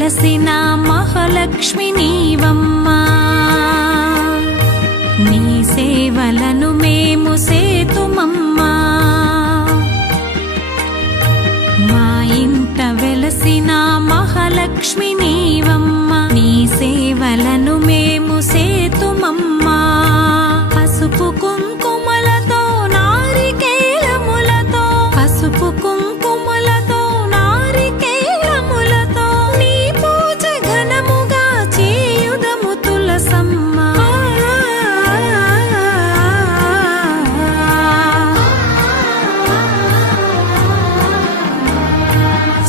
వెలసిన మహాలక్ష్మి నీవమ్మా, నీ సేవలను మేము సేతుమమ్మా. మా ఇంట వెలసిన మహాలక్ష్మి నీవమ్మా, నీ సేవలను మేము సేతుమమ్మా. పసుపు కుంకుమలతో నారికేలములతో, పసుపు కుంకుమలతో నారికేలములతో నీ పూజ ఘనముగా చేయుదము తులసమ్మ.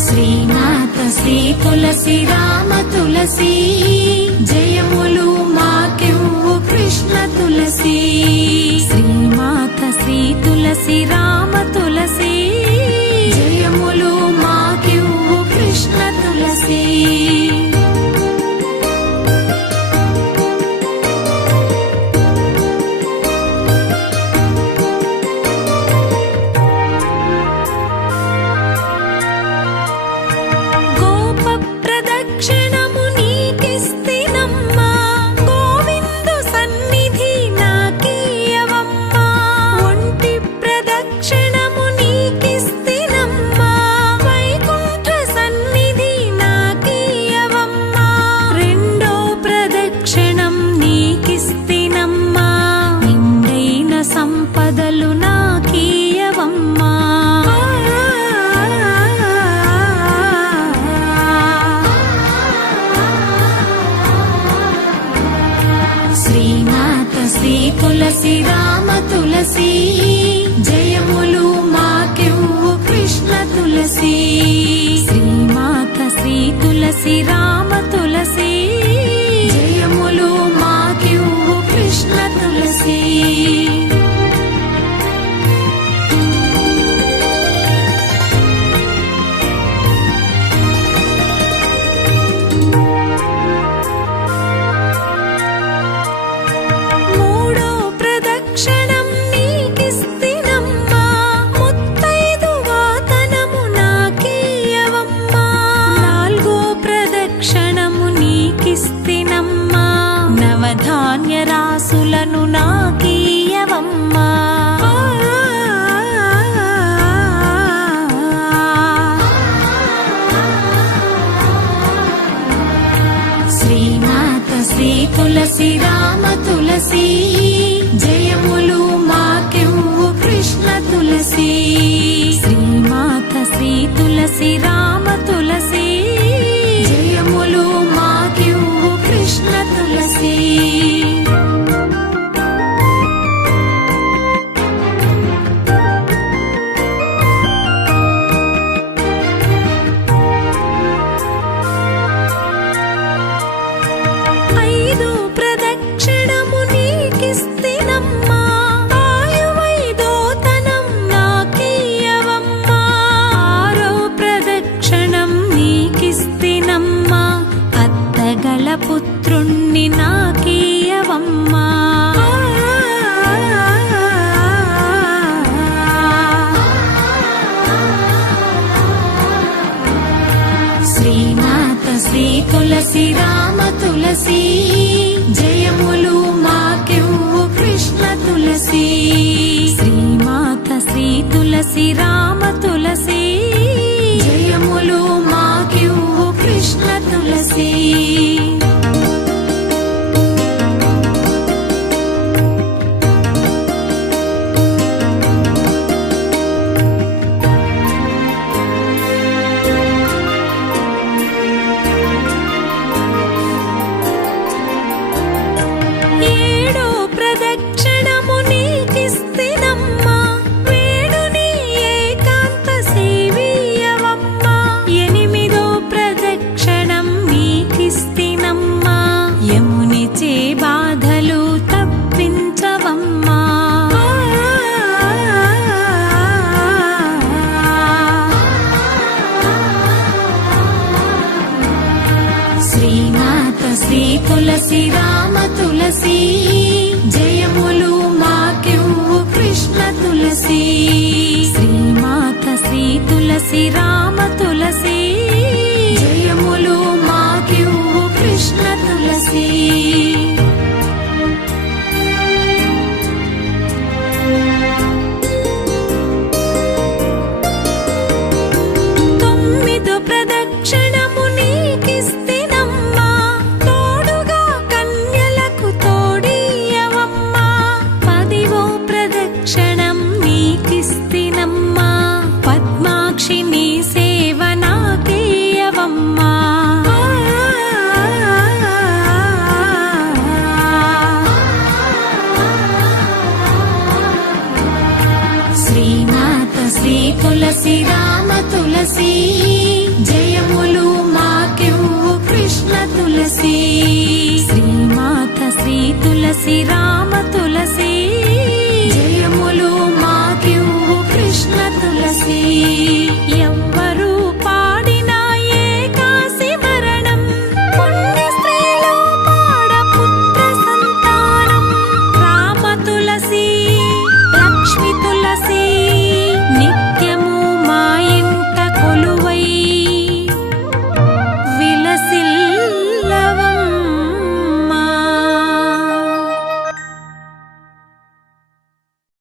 శ్రీనాథ శ్రీ తులసి రామ తులసి, జయములు మాకివ్వు కృష్ణ తులసి. శ్రీమాత శ్రీ తులసి రామ తులసి, జయములు మాకివ్వు కృష్ణ తులసి. ప్రదక్షిణము నీకిస్తినమ్మా, గోవిందు సన్నిధి నాకీయవమ్మా. ఒంటి ప్రదక్షిణము నీకిస్తినమ్మా, వైకుంఠ సన్నిధి నాకీయవమ్మా. రెండో ప్రదక్షిణం నీకిస్తినమ్మా, నిండైన సంపదలు నాకీయవమ్మా. శ్రీనాథ శ్రీ తులసి రామ తులసి, జయములు మాకివ్వు కృష్ణ తులసి. శ్రీమాత శ్రీ తులసి రామ తులసి, జయములు మాకివ్వు కృష్ణ తులసి. ప్రదక్షిణం నీకిస్తినమ్మా, ముత్తైదు వాతనము నాకీయవమ్మా. నాలుగో ప్రదక్షిణము నీకిస్తినమ్మా, నవధాన్య రాసులను నాకీయవమ్మా. శ్రీనాథ శ్రీ తులసి రామ తులసి, జయములు మాకివ్వు కృష్ణ తులసి. శ్రీమాత శ్రీ తులసి రామ తులసి, జయములు మాకివ్వు కృష్ణ తులసి. ఐదు ప్రదక్షిణము నీకిస్తినమ్మా, ఆయువైదోతనం నాకీయవమ్మా. ఆరో ప్రదక్షిణం నీకిస్తినమ్మా, అత్తగల పుత్రుణ్ణి నాకీయవమ్మా. శ్రీనాథ శ్రీ తులసి రామ తులసి, జయములు మాకివ్వు కృష్ణ తులసి. శ్రీమాత శ్రీ తులసి రామ తులసి, జయములు మాకివ్వు కృష్ణ తులసి. ఏడో ప్రదక్షిణము నీకిస్తినమ్మా, వేణుని ఏకాంత సేవీయవమ్మా. ఎనిమిదో ప్రదక్షిణం నీకిస్తినమ్మా, యమునిచే బాధలు తప్పించవమ్మా. శ్రీనాథ శ్రీ తులసి రామ తులసి, జయములు మాకివ్వు కృష్ణ తులసి. శ్రీమాత శ్రీ తులసి రామ తులసి, జయములు మా తులసి జయములు మాకివ్వు కృష్ణ తులసి శ్రీమాత శ్రీ తులసి రామ తులసి